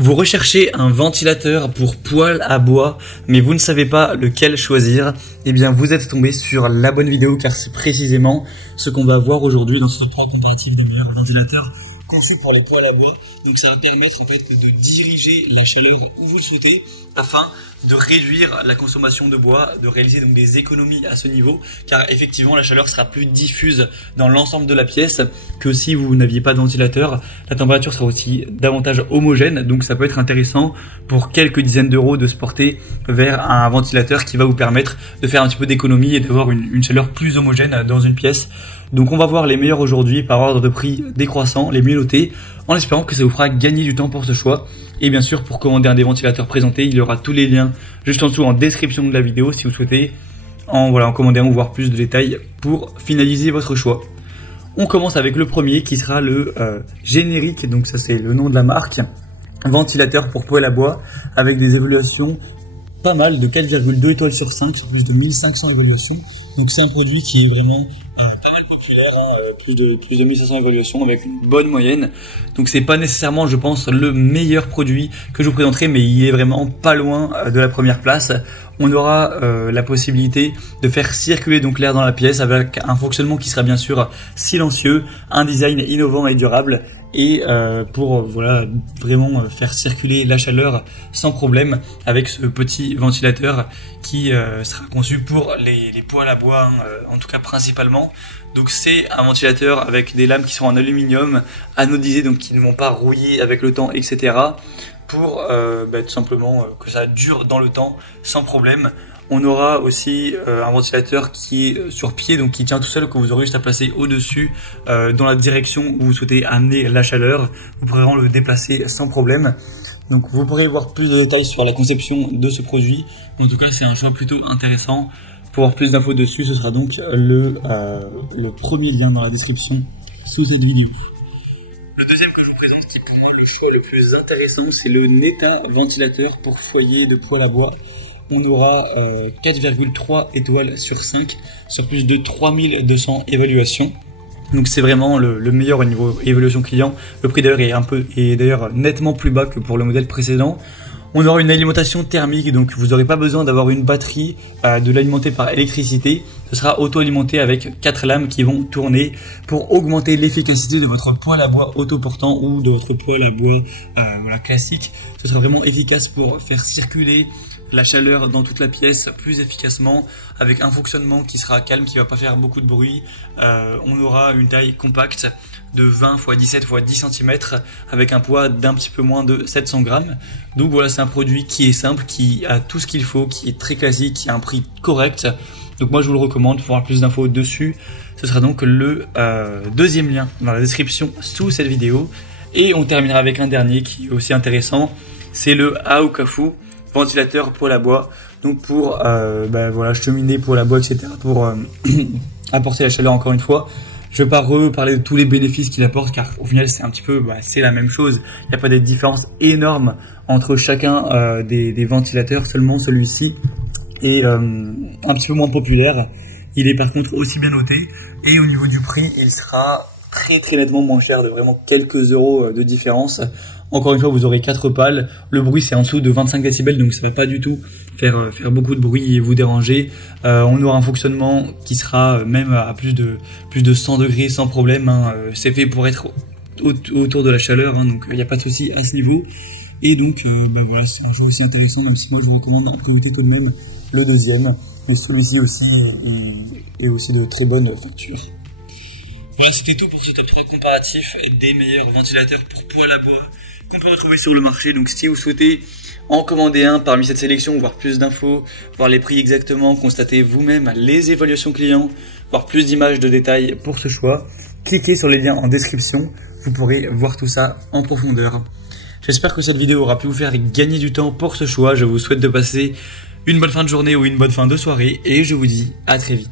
Vous recherchez un ventilateur pour poêle à bois, mais vous ne savez pas lequel choisir. Eh bien, vous êtes tombé sur la bonne vidéo car c'est précisément ce qu'on va voir aujourd'hui dans ce top 3 comparatif des meilleurs ventilateurs conçus pour la poêle à bois. Donc ça va permettre en fait de diriger la chaleur où vous le souhaitez afin de réduire la consommation de bois, de réaliser donc des économies à ce niveau, car effectivement la chaleur sera plus diffuse dans l'ensemble de la pièce que si vous n'aviez pas de ventilateur. La température sera aussi davantage homogène, donc ça peut être intéressant pour quelques dizaines d'euros de se porter vers un ventilateur qui va vous permettre de faire un petit peu d'économie et d'avoir une chaleur plus homogène dans une pièce. Donc on va voir les meilleurs aujourd'hui par ordre de prix décroissant, les mieux notés, en espérant que ça vous fera gagner du temps pour ce choix. Et bien sûr, pour commander un des ventilateurs présentés, il y aura tous les liens juste en dessous en description de la vidéo si vous souhaitez en commander un ou voir plus de détails pour finaliser votre choix. On commence avec le premier qui sera le générique, donc ça c'est le nom de la marque, ventilateur pour poêle à bois avec des évaluations pas mal de 4,2 étoiles sur 5 sur plus de 1500 évaluations. Donc c'est un produit qui est vraiment pas mal populaire, plus de 1500 évaluations avec une bonne moyenne. Donc c'est pas nécessairement, je pense, le meilleur produit que je vous présenterai, mais il est vraiment pas loin de la première place. On aura la possibilité de faire circuler donc l'air dans la pièce avec un fonctionnement qui sera bien sûr silencieux, un design innovant et durable, et pour voilà vraiment faire circuler la chaleur sans problème avec ce petit ventilateur qui sera conçu pour les poêles à bois, en tout cas principalement. Donc c'est un ventilateur avec des lames qui sont en aluminium anodisées, donc qui ne vont pas rouiller avec le temps, etc. pour tout simplement que ça dure dans le temps sans problème. On aura aussi un ventilateur qui est sur pied, donc qui tient tout seul, que vous aurez juste à placer au-dessus dans la direction où vous souhaitez amener la chaleur. Vous pourrez vraiment le déplacer sans problème. Donc vous pourrez voir plus de détails sur la conception de ce produit. En tout cas, c'est un choix plutôt intéressant. Pour avoir plus d'infos dessus, ce sera donc le premier lien dans la description sous cette vidéo. Le deuxième que je vous présente, qui est pour moi le choix le plus intéressant, c'est le Neta ventilateur pour foyer de poêle à bois. On aura 4,3 étoiles sur 5 sur plus de 3200 évaluations. Donc c'est vraiment le meilleur au niveau évaluation client. Le prix d'ailleurs est d'ailleurs nettement plus bas que pour le modèle précédent. On aura une alimentation thermique, donc vous n'aurez pas besoin d'avoir une batterie, de l'alimenter par électricité. Ce sera auto-alimenté avec 4 lames qui vont tourner pour augmenter l'efficacité de votre poêle à bois autoportant ou de votre poêle à bois classique. Ce sera vraiment efficace pour faire circuler la chaleur dans toute la pièce plus efficacement avec un fonctionnement qui sera calme, qui va pas faire beaucoup de bruit. On aura une taille compacte de 20 x 17 x 10 cm avec un poids d'un petit peu moins de 700 grammes. Donc voilà, c'est un produit qui est simple, qui a tout ce qu'il faut, qui est très classique, qui a un prix correct. Donc moi je vous le recommande. Pour avoir plus d'infos dessus, ce sera donc le deuxième lien dans la description sous cette vidéo. Et on terminera avec un dernier qui est aussi intéressant, c'est le Aokafu ventilateur poêle à bois, donc pour cheminer poêle à bois, etc. pour apporter la chaleur. Encore une fois, je ne vais pas reparler de tous les bénéfices qu'il apporte, car au final c'est un petit peu c'est la même chose. Il n'y a pas de différence énorme entre chacun des ventilateurs, seulement celui-ci est un petit peu moins populaire. Il est par contre aussi bien noté, et au niveau du prix il sera très nettement moins cher, de vraiment quelques euros de différence. Encore une fois, vous aurez 4 pales. Le bruit, c'est en dessous de 25 décibels, donc ça ne va pas du tout faire beaucoup de bruit et vous déranger. On aura un fonctionnement qui sera même à plus de 100 degrés sans problème. C'est fait pour être autour de la chaleur, donc il n'y a pas de souci à ce niveau. Et donc, voilà, c'est un jeu aussi intéressant, même si moi je vous recommande en priorité tout de même le deuxième. Mais celui-ci aussi est aussi de très bonne facture. Voilà, c'était tout pour ce top 3 comparatif des meilleurs ventilateurs pour poêle à bois qu'on peut retrouver sur le marché. Donc si vous souhaitez en commander un parmi cette sélection, voir plus d'infos, voir les prix exactement, constater vous-même les évaluations clients, voir plus d'images de détails pour ce choix, cliquez sur les liens en description, vous pourrez voir tout ça en profondeur. J'espère que cette vidéo aura pu vous faire gagner du temps pour ce choix. Je vous souhaite de passer une bonne fin de journée ou une bonne fin de soirée et je vous dis à très vite.